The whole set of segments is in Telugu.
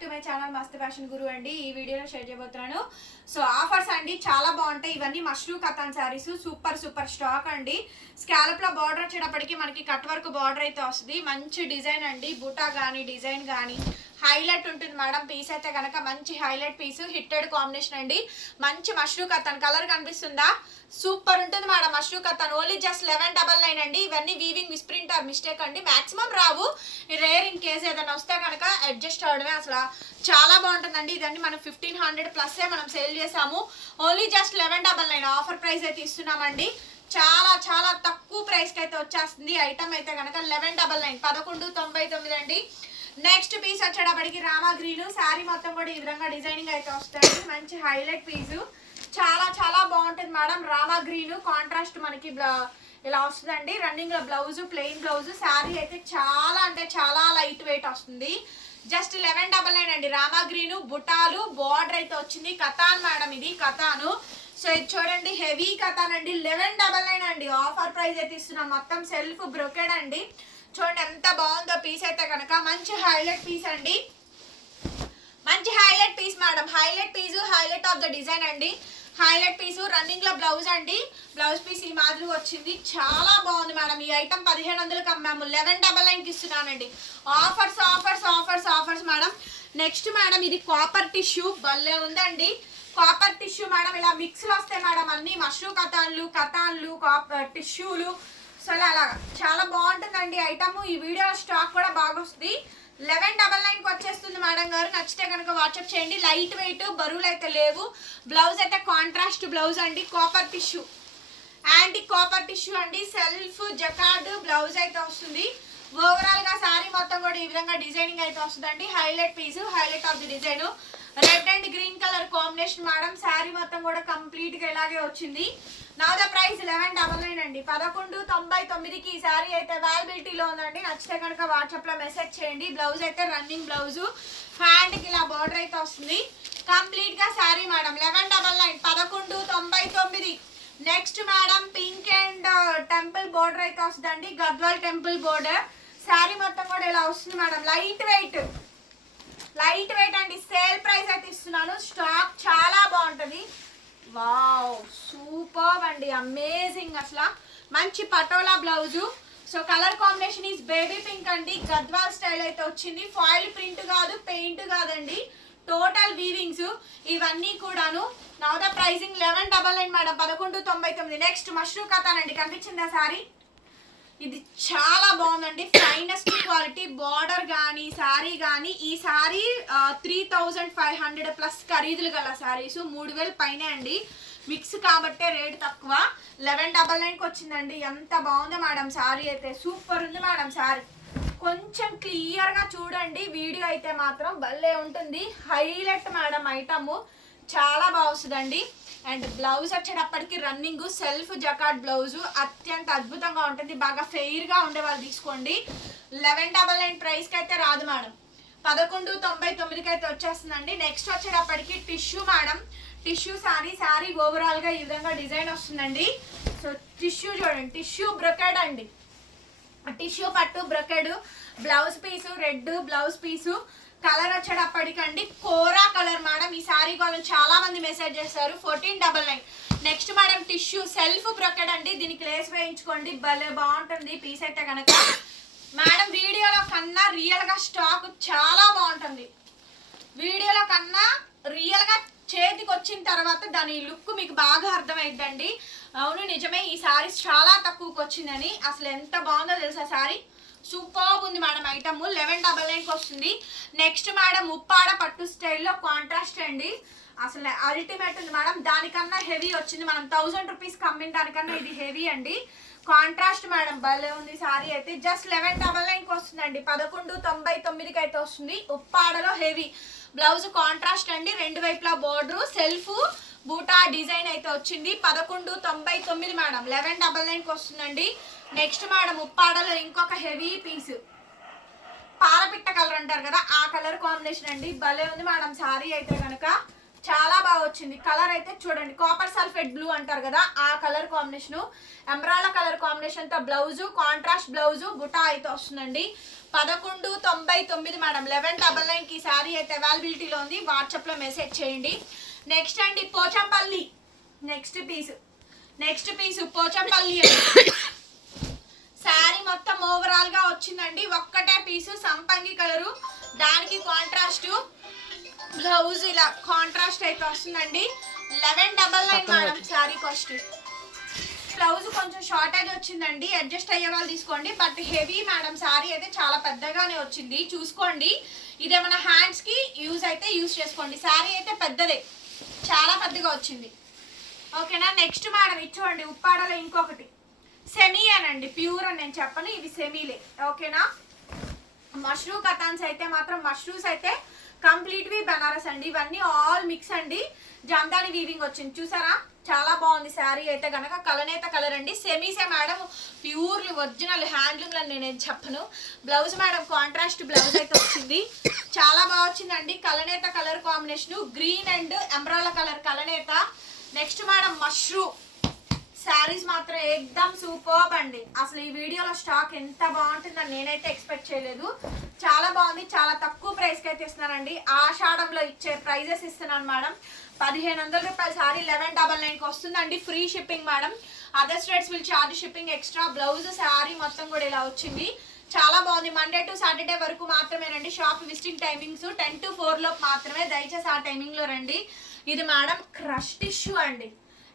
To my channel Mast fashion Guru అండి. ఈ వీడియోలో షేర్ చేయబోతున్నాను. సో ఆఫర్స్ అండి చాలా బాగుంటాయి. ఇవన్నీ mashru katan saris. Super super stock అండి. స్కాలప్లో బార్డర్ వచ్చేటప్పటికి మనకి కట్ వర్క్ బార్డర్ అయితే వస్తుంది. మంచి డిజైన్ అండి. బుటా కానీ డిజైన్ కానీ హైలైట్ ఉంటుంది మేడం పీస్ అయితే కనుక మంచి హైలైట్ పీస్ హిట్టెడ్ కాంబినేషన్ అండి. మంచి మష్రూ కథన్ కలర్ కనిపిస్తుందా? సూపర్ ఉంటుంది madam mashru katan only just eleven double nine అండి. ఇవన్నీ వీవింగ్ మిస్ప్రింట్ ఆర్ మిస్టేక్ అండి. మాక్సిమం రావు. రేర్ ఇన్ కేసు ఏదైనా వస్తే కనుక అడ్జస్ట్ అవడమే అసలు చాలా బాగుంటుందండి. ఇదన్నీ మనం ఫిఫ్టీన్ హండ్రెడ్ ప్లస్సే మనం సేల్ చేసాము. Only just eleven double nine offer price అయితే ఇస్తున్నామండి. చాలా చాలా తక్కువ ప్రైస్కి అయితే వచ్చేస్తుంది. ఐటమ్ అయితే కనుక లెవెన్ డబల్ నైన్ పదకొండు తొంభై తొమ్మిది అండి. నెక్స్ట్ పీస్ వచ్చేటప్పటికి రామా గ్రీన్ శారీ మొత్తం కూడా ఈ విధంగా డిజైనింగ్ అయితే వస్తుంది. మంచి హైలైట్ పీసు చాలా చాలా బాగుంటుంది మేడం రామా గ్రీన్ కాంట్రాస్ట్ మనకి ఇలా వస్తుందండి. Running blouse plain blouse sari అయితే చాలా అంటే చాలా లైట్ వెయిట్ వస్తుంది. జస్ట్ లెవెన్ డబల్ నైన్ అండి. రామా గ్రీన్ బుటాలు బార్డర్ అయితే వచ్చింది. కథాన్ మేడం ఇది కథాను. సో ఇది చూడండి హెవీ కథాన్ అండి లెవెన్ డబల్ నైన్ అండి. ఆఫర్ ప్రైస్ అయితే ఇస్తున్నాం. మొత్తం సెల్ఫ్ బ్రొకెడ్ అండి. చూడండి ఎంత బాగుందో పీస్ అయితే కనుక. మంచి హైలైట్ పీస్ అండి. మంచి highlight piece madam highlight piece highlight of the design అండి. హైలైట్ పీస్ రన్నింగ్లో బ్లౌజ్ అండి. బ్లౌజ్ పీస్ ఈ మాదిరి వచ్చింది. చాలా బాగుంది మేడం ఈ ఐటమ్ పదిహేను వందలకి అమ్మాము లెవెన్ డబల్ నైన్కి ఇస్తున్నానండి. Offers offers offers offers madam next madam ఇది కాపర్ టిష్యూ భలే ఉందండి. కాపర్ టిష్యూ మేడం ఇలా మిక్స్లు వస్తాయి మేడం అన్ని మష్రూ కథాన్లు కథాన్లు కాపర్ టిష్యూలు సో అలా చాలా బాగుంటుందండి ఐటమ్. ఈ వీడియో స్టాక్ కూడా బాగా వస్తుంది లెవెన్ డబల్ నైన్కి వచ్చేస్తుంది మేడం గారు. నచ్చితే కనుక వాట్సాప్ చేయండి. లైట్ వెయిట్ బరువులు అయితే లేవు. బ్లౌజ్ అయితే కాంట్రాస్ట్ బ్లౌజ్ అండి. Copper tissue. Anti copper tissue అండి. సెల్ఫ్ జకార్డ్ బ్లౌజ్ అయితే వస్తుంది. ఓవరాల్ శారీ మొత్తం కూడా ఈ విధంగా డిజైనింగ్ అయితే వస్తుందండి. Highlight piece highlight of the design. Red and green colour combination madam. Sari మొత్తం కూడా కంప్లీట్గా ఇలాగే వచ్చింది. నా the price eleven double nine అండి. పదకొండు తొంభై తొమ్మిదికి ఈ శారీ అయితే అవైలబిలిటీలో ఉందండి. నచ్చితే కనుక వాట్సాప్లో మెసేజ్ చేయండి. బ్లౌజ్ అయితే రన్నింగ్ బ్లౌజు హ్యాండ్కి ఇలా బార్డర్ అయితే వస్తుంది. కంప్లీట్గా sari madam eleven double nine పదకొండు తొంభై తొమ్మిది. Next madam pink and temple border అయితే వస్తుందండి. గద్వాల్ టెంపుల్ బోర్డర్ శారీ మొత్తం కూడా ఇలా వస్తుంది madam light weight light weight అండి. సేల్ ప్రైస్ అయితే ఇస్తున్నాను. స్టాక్ చాలా బాగుంటుంది. వావ్ సూపర్ అండి అమేజింగ్ అసలు. మంచి patola blouse. So colour combination is baby pink అండి. గద్వాల్ స్టైల్ అయితే వచ్చింది. ఫాయిల్ ప్రింట్ కాదు పెయింట్ కాదండి. టోటల్ వీవింగ్స్ ఇవన్నీ కూడాను. నవద pricing eleven double nine madam పదకొండు తొంభై తొమ్మిది. నెక్స్ట్ మష్రూ కథానండి కనిపించిందా సారీ? ఇది చాలా బాగుందండి. ఫైనెస్ట్ క్వాలిటీ బార్డర్ కానీ శారీ కానీ ఈ sari three thousand five hundred plus ఖరీదులు గల శారీస్ మూడు వేలు పైనే అండి. మిక్స్ కాబట్టే రేట్ తక్కువ. లెవెన్ డబల్ నైన్కి వచ్చిందండి. ఎంత బాగుంది మేడం శారీ అయితే. సూపర్ ఉంది మేడం శారీ కొంచెం క్లియర్గా చూడండి. వీడియో అయితే మాత్రం భలే ఉంటుంది. హైలైట్ మేడం ఐటమ్ చాలా బాగా అండ్ బ్లౌజ్ వచ్చేటప్పటికి రన్నింగ్ సెల్ఫ్ జకాట్ బ్లౌజ్ అత్యంత అద్భుతంగా ఉంటుంది. బాగా ఫెయిర్గా ఉండే వాళ్ళు తీసుకోండి. లెవెన్ డబల్ నైన్ ప్రైస్కి అయితే రాదు మేడం. పదకొండు తొంభై తొమ్మిదికి అయితే వచ్చేస్తుందండి. నెక్స్ట్ వచ్చేటప్పటికి tissue madam. Tissue sari sari ఓవరాల్గా ఈ విధంగా డిజైన్ వస్తుందండి. సో టిష్యూ చూడండి. టిష్యూ బ్రొకెడ్ అండి. టిష్యూ పట్టు brocade. Blouse piece red blouse piece. Colour వచ్చేటప్పటికండి kora colour madam. ఈ శారీ వాళ్ళు చాలా మంది మెసేజ్ చేస్తారు fourteen double nine. Next madam tissue self brocade అండి. దీనికి లేస్ వేయించుకోండి. భలే బాగుంటుంది పీస్ అయితే కనుక మేడం వీడియోలో కన్నా రియల్గా స్టాక్ చాలా బాగుంటుంది. వీడియోలో కన్నా రియల్గా చేతికి వచ్చిన తర్వాత దాని లుక్ మీకు బాగా అర్థమైద్దండి. అవును నిజమే ఈ సారీ చాలా తక్కువకి వచ్చిందని అసలు ఎంత బాగుందో తెలుసా సారీ? సూపర్ ఉంది మేడం ఐటమ్. లెవెన్ డబల్ నైన్కి వస్తుంది. నెక్స్ట్ మేడం ఉప్పాడ పట్టు స్టైల్లో కాంట్రాస్ట్ అండి. అసలు అల్టిమేట్ ఉంది మేడం. దానికన్నా హెవీ వచ్చింది మనం థౌజండ్ రూపీస్ కమ్మిన దానికన్నా ఇది హెవీ అండి. కాంట్రాస్ట్ మేడం భలే ఉంది సారీ అయితే. జస్ట్ లెవెన్ డబల్ నైన్కి వస్తుందండి. పదకొండు తొంభై తొమ్మిదికి అయితే వస్తుంది. ఉప్పాడలో హెవీ. బ్లౌజ్ కాంట్రాస్ట్ అండి. రెండు వైపులా బోర్డరు సెల్ఫ్ బూటా డిజైన్ అయితే వచ్చింది. పదకొండు తొంభై తొమ్మిది మేడం. లెవెన్ డబల్ నైన్కి వస్తుందండి. నెక్స్ట్ మేడం ఉప్పాడలో ఇంకొక హెవీ పీస్. పాలపిట్ట కలర్ అంటారు కదా ఆ కలర్ కాంబినేషన్ అండి. భలే ఉంది మేడం సారీ అయితే కనుక చాలా బాగా వచ్చింది. కలర్ అయితే చూడండి. కాపర్ సల్ఫేట్ బ్లూ అంటారు కదా ఆ కలర్ కాంబినేషన్. ఎంబ్రాయిడర్ కలర్ కాంబినేషన్తో బ్లౌజు కాంట్రాస్ట్ బ్లౌజు బుటా అయితే వస్తుందండి. పదకొండు తొంభై తొమ్మిది మేడం. లెవెన్ డబల్ నైన్కి శారీ సారీ అయితే అవైలబిలిటీలో ఉంది. వాట్సాప్లో మెసేజ్ చేయండి. నెక్స్ట్ అండి Pochampally. Next piece next piece Pochampally. Sari మొత్తం ఓవరాల్గా వచ్చిందండి. ఒక్కటే పీసు సంపంగి కలరు. దానికి కాంట్రాస్ట్ బ్లౌజ్ ఇలా కాంట్రాస్ట్ అయితే వస్తుందండి. Eleven double nine madam sari cost blouse కొంచెం షార్టేజ్ వచ్చిందండి. అడ్జస్ట్ అయ్యే వాళ్ళు తీసుకోండి. బట్ హెవీ మేడం శారీ అయితే చాలా పెద్దగానే వచ్చింది. చూసుకోండి. ఇదేమైనా హ్యాండ్స్కి యూజ్ అయితే యూజ్ చేసుకోండి. శారీ అయితే పెద్దదే. చాలా పెద్దగా వచ్చింది. ఓకేనా? నెక్స్ట్ మేడం ఇచ్చుకోండి ఉప్పాడలో ఇంకొకటి. సెమీ అనండి ప్యూర్ అని నేను చెప్పను ఇవి సెమీలే ఓకేనా? మష్రూ కథాన్స్ అయితే మాత్రం మష్రూస్ అయితే కంప్లీట్ వి బనారస్ అండి. ఇవన్నీ ఆల్ మిక్స్ అండి. జామ్దాని వీవింగ్ వచ్చింది. చూసారా? చాలా బాగుంది శారీ అయితే కనుక కలనేత కలర్ అండి. సెమీసే మేడం ప్యూర్లు ఒరిజినల్ హ్యాండ్లూమ్ అని నేనేం చెప్పను. బ్లౌజ్ మేడం కాంట్రాస్ట్ బ్లౌజ్ అయితే వచ్చింది. చాలా బాగా వచ్చిందండి. కలనేత కలర్ కాంబినేషన్ గ్రీన్ అండ్ ఎంబ్రాల కలర్ కలనేత నెక్స్ట్ మేడం మష్రూ శారీస్ మాత్రం ఎక్దమ్ సూపర్బ్ అండి. అసలు ఈ వీడియోలో స్టాక్ ఎంత బాగుంటుందని నేనైతే ఎక్స్పెక్ట్ చేయలేదు. చాలా బాగుంది చాలా తక్కువ ప్రైస్కి అయితే ఇస్తున్నానండి. ఆషాఢంలో ఇచ్చే ప్రైజెస్ ఇస్తున్నాను మేడం. పదిహేను వందల రూపాయల సారీ లెవెన్ డబల్ నైన్కి వస్తుందండి. Free shipping madam. Other states will charge shipping extra blouse sari మొత్తం కూడా ఇలా వచ్చింది. చాలా బాగుంది. మండే టు సాటర్డే వరకు మాత్రమేనండి shop visiting timings ten to four లోపు మాత్రమే. దయచేసి ఆ టైమింగ్లో రండి. ఇది మేడం క్రష్ టిష్యూ అండి.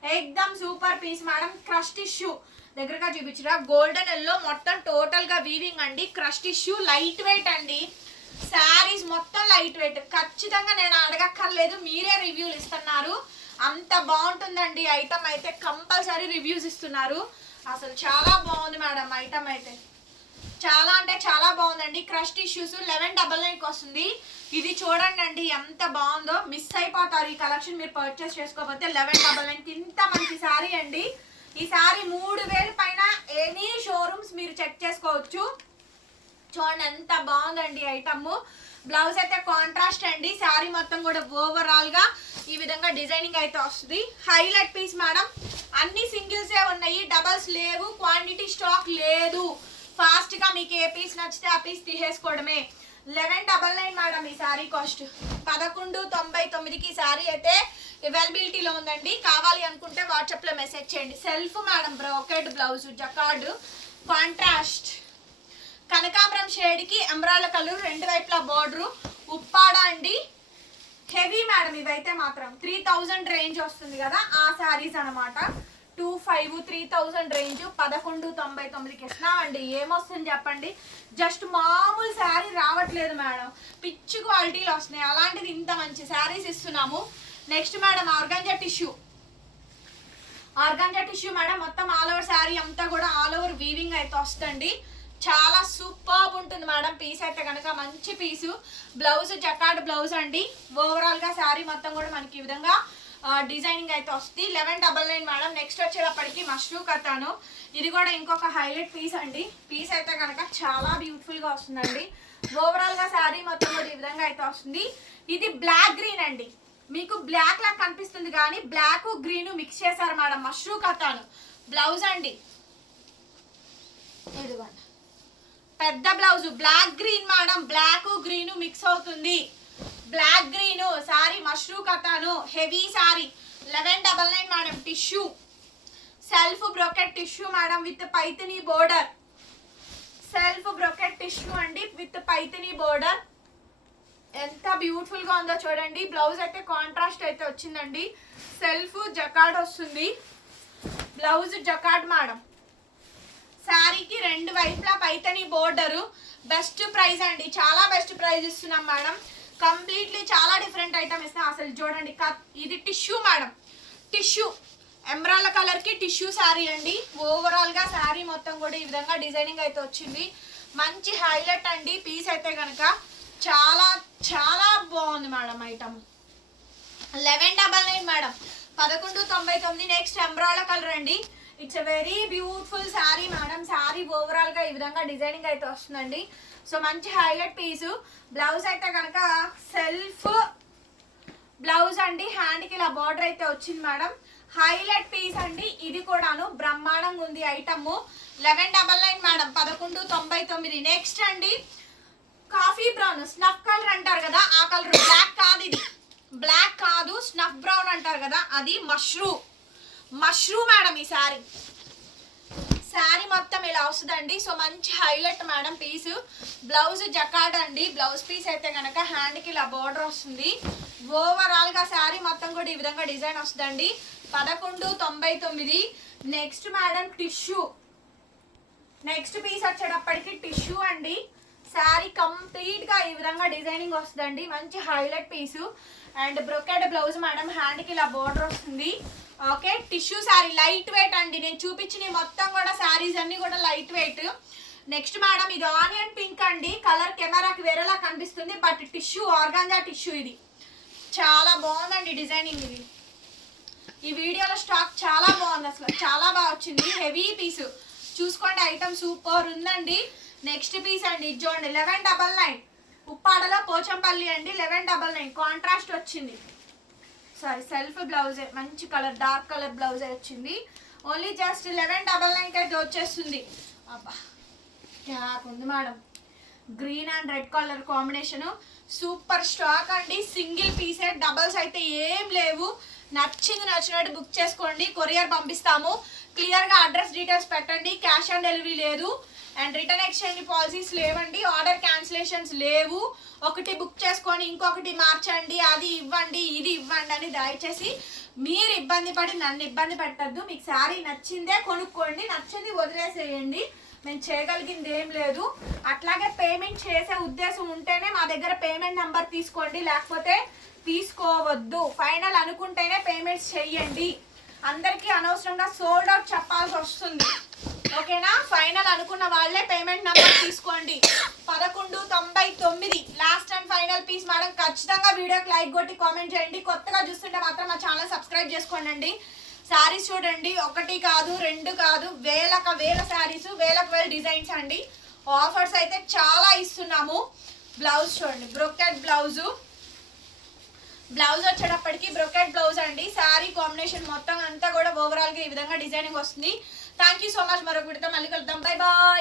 ఎగ్దమ్ super piece madam crush tissue దగ్గరగా చూపించరా. గోల్డెన్ ఎల్లో మొత్తం టోటల్గా వీవింగ్ అండి. క్రష్ టిష్యూ లైట్ వెయిట్ అండి. శారీస్ మొత్తం లైట్ వెయిట్ ఖచ్చితంగా నేను అడగక్కర్లేదు. మీరే రివ్యూలు ఇస్తున్నారు. అంత బాగుంటుందండి. ఐటమ్ అయితే కంపల్సరీ రివ్యూస్ ఇస్తున్నారు. అసలు చాలా బాగుంది మేడం ఐటమ్ అయితే. చాలా అంటే చాలా బాగుందండి. క్రష్ టిష్యూస్ లెవెన్ డబల్ నైన్కి వస్తుంది. ఇది చూడండి అండి ఎంత బాగుందో. మిస్ అయిపోతారు ఈ కలెక్షన్ మీరు పర్చేస్ చేసుకోకపోతే లెవెన్ డబల్ నైన్ ఇంత మంచి శారీ అండి. ఈ శారీ మూడు వేలు పైన ఎనీ షోరూమ్స్ మీరు చెక్ చేసుకోవచ్చు. చూడండి ఎంత బాగుందండి ఐటమ్ బ్లౌజ్ అయితే కాంట్రాస్ట్ అండి శారీ మొత్తం కూడా ఓవరాల్గా ఈ విధంగా డిజైనింగ్ అయితే వస్తుంది. హైలైట్ పీస్ మేడం అన్ని సింగిల్సే ఉన్నాయి డబల్స్ లేవు క్వాంటిటీ స్టాక్ లేదు. ఫాస్ట్గా మీకు ఏ పీస్ నచ్చితే ఆ పీస్ తీసేసుకోవడమే. లెవెన్ డబల్ నైన్ మేడం ఈ శారీ కాస్ట్. పదకొండు తొంభై తొమ్మిదికి ఈ శారీ అయితే అవైలబిలిటీలో ఉందండి. కావాలి అనుకుంటే వాట్సాప్లో మెసేజ్ చేయండి. Self madam brocade blouse jacquard contrast. కనకాంబరం షేడ్కి కి కలర్ రెండు వైపులా బార్డరు. ఉప్పాడ అండి. హెవీ మేడం ఇవైతే మాత్రం. త్రీ థౌజండ్ రేంజ్ వస్తుంది కదా ఆ శారీస్ అన్నమాట. Two five three thousand range పదకొండు తొంభై తొమ్మిదికి ఇస్తున్నామండి ఏమొస్తుంది చెప్పండి? జస్ట్ మామూలు శారీ రావట్లేదు మేడం. పిచ్చి క్వాలిటీలు వస్తున్నాయి. అలాంటిది ఇంత మంచి శారీస్ ఇస్తున్నాము. Next madam organza tissue. Organza tissue madam మొత్తం ఆల్ ఓవర్ శారీ అంతా కూడా ఆల్ ఓవర్ వీవింగ్ అయితే వస్తుంది చాలా సూపర్ ఉంటుంది మేడం. పీస్ అయితే కనుక మంచి పీసు బ్లౌజ్ జకాడ్ బ్లౌజ్ అండి. ఓవరాల్గా శారీ మొత్తం కూడా మనకి ఈ విధంగా డిజైనింగ్ అయితే వస్తుంది. Eleven double nine madam next వచ్చేటప్పటికి మష్రూ కతాను ఇది కూడా ఇంకొక హైలైట్ పీస్ అండి. పీస్ అయితే కనుక చాలా బ్యూటిఫుల్గా వస్తుందండి. ఓవరాల్గా శారీ మొత్తం కూడా ఈ విధంగా అయితే వస్తుంది. ఇది బ్లాక్ గ్రీన్ అండి. మీకు బ్లాక్ లా కనిపిస్తుంది కానీ బ్లాక్ గ్రీన్ మిక్స్ చేశారు మేడం మష్రూ కతాను బ్లౌజ్ అండి. పెద్ద blouse black green madam black green mix అవుతుంది. Black green sari mashru katan heavy sari. Eleven double nine madam tissue. Self brocade tissue madam with Paithani border. Self brocade tissue అండి విత్ పైతని బోర్డర్. ఎంత బ్యూటిఫుల్గా ఉందో చూడండి. బ్లౌజ్ అయితే కాంట్రాస్ట్ అయితే వచ్చిందండి. సెల్ఫ్ జకాడ్ వస్తుంది. Blouse jacquard madam. శారీకి రెండు వైపులా పైతని బోర్డరు. బెస్ట్ ప్రైస్ అండి. చాలా బెస్ట్ ప్రైస్ ఇస్తున్నాం మేడం. కంప్లీట్లీ చాలా డిఫరెంట్ ఐటమ్ ఇస్తాం అసలు చూడండి ఇది టిష్యూ మేడం. టిష్యూ. ఎమరాల కలర్కి టిష్యూ శారీ అండి. ఓవరాల్గా శారీ మొత్తం కూడా ఈ విధంగా డిజైనింగ్ అయితే వచ్చింది. మంచి హైలైట్ అండి. పీస్ అయితే కనుక చాలా చాలా బాగుంది madam item. Eleven double nine madam. పదకొండు తొంభై తొమ్మిది నెక్స్ట్ ఎంబ్రాయిడ కలర్ అండి. It's very beautiful sari madam. Sari ఓవరాల్గా ఈ విధంగా డిజైనింగ్ అయితే వస్తుందండి. సో మంచి హైలైట్ పీసు. బ్లౌజ్ అయితే కనుక సెల్ఫ్ బ్లౌజ్ అండి. హ్యాండ్కి ఇలా బార్డర్ అయితే వచ్చింది మేడం. హైలైట్ పీస్ అండి. ఇది కూడాను బ్రహ్మాండంగా ఉంది item. Eleven double nine madam. పదకొండు తొంభై తొమ్మిది. నెక్స్ట్ అండి. Coffee brown. స్నఫ్ కలర్ అంటారు కదా ఆ కలర్ బ్లాక్ కాదు ఇది. బ్లాక్ కాదు స్నఫ్ బ్రౌన్ అంటారు కదా అది మష్రూమ్ మష్రూమ్ మేడం ఈ శారీ మొత్తం ఇలా వస్తుందండి. సో మంచి highlight madam piece blouse jacquard అండి. బ్లౌజ్ పీస్ అయితే కనుక హ్యాండ్కి ఇలా బార్డర్ వస్తుంది. ఓవరాల్గా శారీ మొత్తం కూడా ఈ విధంగా డిజైన్ వస్తుందండి. పదకొండు తొంభై తొమ్మిది. Next madam tissue next piece వచ్చేటప్పటికి టిష్యూ అండి. శారీ కంప్లీట్గా ఈ విధంగా డిజైనింగ్ వస్తుందండి. మంచి highlight piece and brocade blouse madam హ్యాండ్కి ఇలా బోర్డర్ వస్తుంది. Okay tissue sari light weight అండి. నేను చూపించిన మొత్తం కూడా శారీస్ అన్ని కూడా లైట్ వెయిట్ నెక్స్ట్ మేడం ఇది ఆనియన్ పింక్ అండి. కలర్ కెమెరాకి వేరేలా కనిపిస్తుంది. బట్ టిష్యూ ఆర్గాంజా టిష్యూ ఇది. చాలా బాగుందండి డిజైనింగ్ ఇది. ఈ వీడియోలో స్టాక్ చాలా బాగుంది అసలు. చాలా బాగా వచ్చింది. హెవీ పీస్ చూసుకోండి ఐటమ్ సూపర్ ఉందండి. నెక్స్ట్ పీస్ అండి ఇది చూడండి లెవెన్ డబల్ నైన్. ఉప్పాడలో పోచంపల్లి అండి లెవెన్ డబల్ నైన్. కాంట్రాస్ట్ వచ్చింది. సారీ సెల్ఫ్ బ్లౌజే మంచి కలర్ డార్క్ కలర్ బ్లౌజే వచ్చింది. ఓన్లీ జస్ట్ లెవెన్ డబల్ నైన్కి అయితే వచ్చేస్తుంది. అబ్బా ఉంది madam. Green and red colour combination super stock అండి. సింగిల్ పీసే డబల్స్ అయితే ఏం లేవు. నచ్చింది నచ్చినట్టు బుక్ చేసుకోండి. కొరియర్ పంపిస్తాము. క్లియర్గా అడ్రస్ డీటెయిల్స్ పెట్టండి. క్యాష్ ఆన్ డెలివరీ లేదు. అండ్ రిటర్న్ ఎక్స్చేంజ్ పాలసీస్ లేవండి ఆర్డర్ క్యాన్సిలేషన్స్ లేవు. ఒకటి బుక్ చేసుకొని ఇంకొకటి మార్చండి అది ఇవ్వండి ఇది ఇవ్వండి అని దయచేసి మీరు ఇబ్బంది పడి నన్ను ఇబ్బంది పెట్టద్దు. మీకు శారీ నచ్చిందే కొనుక్కోండి నచ్చింది వదిలేసేయండి. మేము చేయగలిగింది ఏం లేదు. అట్లాగే పేమెంట్ చేసే ఉద్దేశం ఉంటేనే మా దగ్గర పేమెంట్ నెంబర్ తీసుకోండి లేకపోతే తీసుకోవద్దు. ఫైనల్ అనుకుంటేనే పేమెంట్స్ చెయ్యండి అందరికీ అనవసరంగా సోల్డ్ అవుట్ చెప్పాల్సి వస్తుంది. ఓకేనా? ఫైనల్ అనుకున్న వాళ్ళే పేమెంట్ నెంబర్ తీసుకోండి. పదకొండు తొంభై తొమ్మిది. Last and final piece madam ఖచ్చితంగా వీడియోకి లైక్ కొట్టి కామెంట్ చేయండి. కొత్తగా చూస్తుంటే మాత్రం మా ఛానల్ సబ్స్క్రైబ్ చేసుకోండి శారీస్ చూడండి. ఒకటి కాదు రెండు కాదు వేలక వేల శారీస్ వేలకు వేల డిజైన్స్ అండి. ఆఫర్స్ అయితే చాలా ఇస్తున్నాము. బ్లౌజ్ చూడండి. బ్రొకెట్ బ్లౌజు బ్లౌజ్ వచ్చేటప్పటికి బ్రొకెట్ బ్లౌజ్ అండి. శారీ కాంబినేషన్ మొత్తం అంతా కూడా ఓవరాల్గా ఈ విధంగా డిజైనింగ్ వస్తుంది. థ్యాంక్ యూ సో మచ్ మరొక విడత మళ్ళీ కలుద్దాం. Bye bye